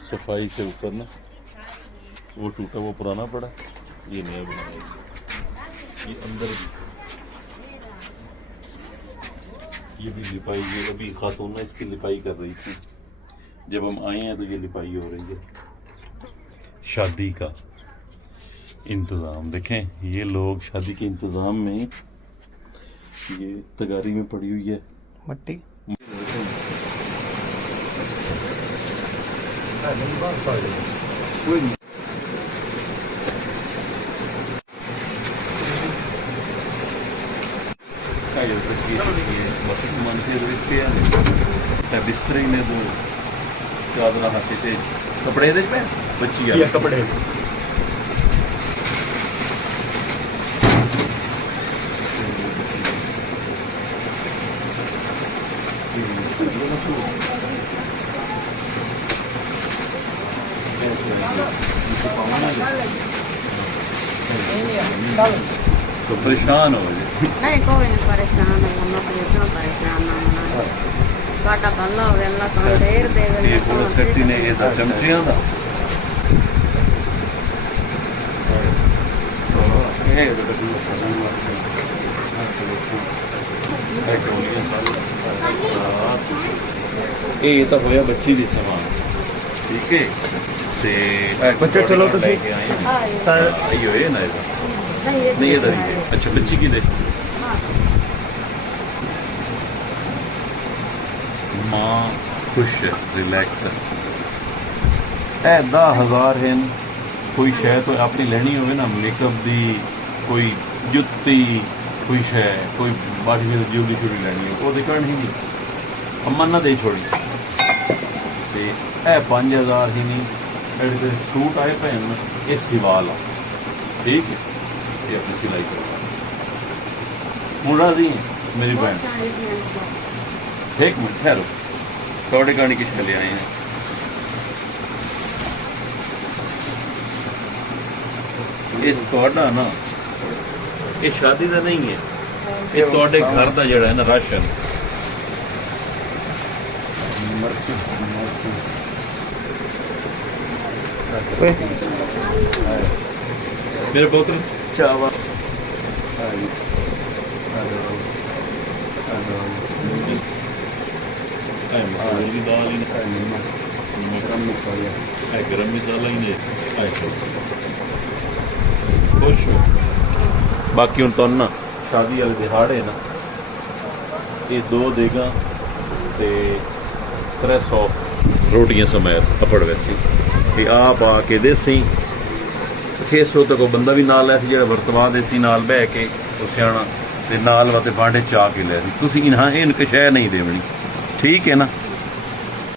सफाई से ऊपर ना वो टूटा वो पुराना पड़ा, ये नया बनाया। ये अंदर ये भी लिपाई, ये अभी खातून ना इसकी लिपाई कर रही थी। जब हम आए हैं तो ये लिपाई हो रही है। शादी का इंतज़ाम देखें, ये लोग शादी के इंतज़ाम में ये तगारी में पड़ी हुई है मट्टी। बिस्तरे में दो चादर हाथे से कपड़े दे पे बच्ची कपड़े तो परेशान हो गए। नहीं कोई नहीं परेशान है, हम लोग क्यों परेशान होना। काटा भला हो गया, अल्लाह का ढेर देवे। ये पूरा सेफ्टी ने ये था चमचियां था। ये तो होया बच्ची दी सामान, ठीक है ते बच्चा चलो तो लेके आए हैं। आइयो ये ना नहीं इधर ही है। अच्छा बच्ची की दे मां खुश है, रिलैक्स है। 10,000 है कोई शय तो अपनी लेनी हो ना, मेकअप दी कोई जुत्ती कोई शय कोई बाकी ज्यूलरी शूरी लेनी हो वो दिखण ही नहीं, अम्मा ना दे छोड़ी। ते 5,000 ही नहीं ਜਿਹੜੇ सूट आए पे ये सिवाल आ, ठीक है ये अपनी सिलाई करवा हूँ राजी है मेरी बहन। एक मिनट ठहरो, थोड़े गाड़ी किस ले आए हैं। इस थोड़ा ना ये शादी का नहीं है, ये थोड़े घर का जड़ा है ना राशन। मेरे पुत्र चावल मसूर की दाल ही गरम मसाला ही खुश हो। बाकी हूँ तुम ना शादी वाले दिहाड़े ना ये 2 देगा ते 300 रोटियां समेत अपड़ वैसी आ पा के देसी 600 तक बंदा भी नाल है जो वरतवा देसी नाल बह के सियाणा ते नाल वाते बांडे चा के लै तुसी इन्हां इनक शह नहीं देवनी, ठीक है ना।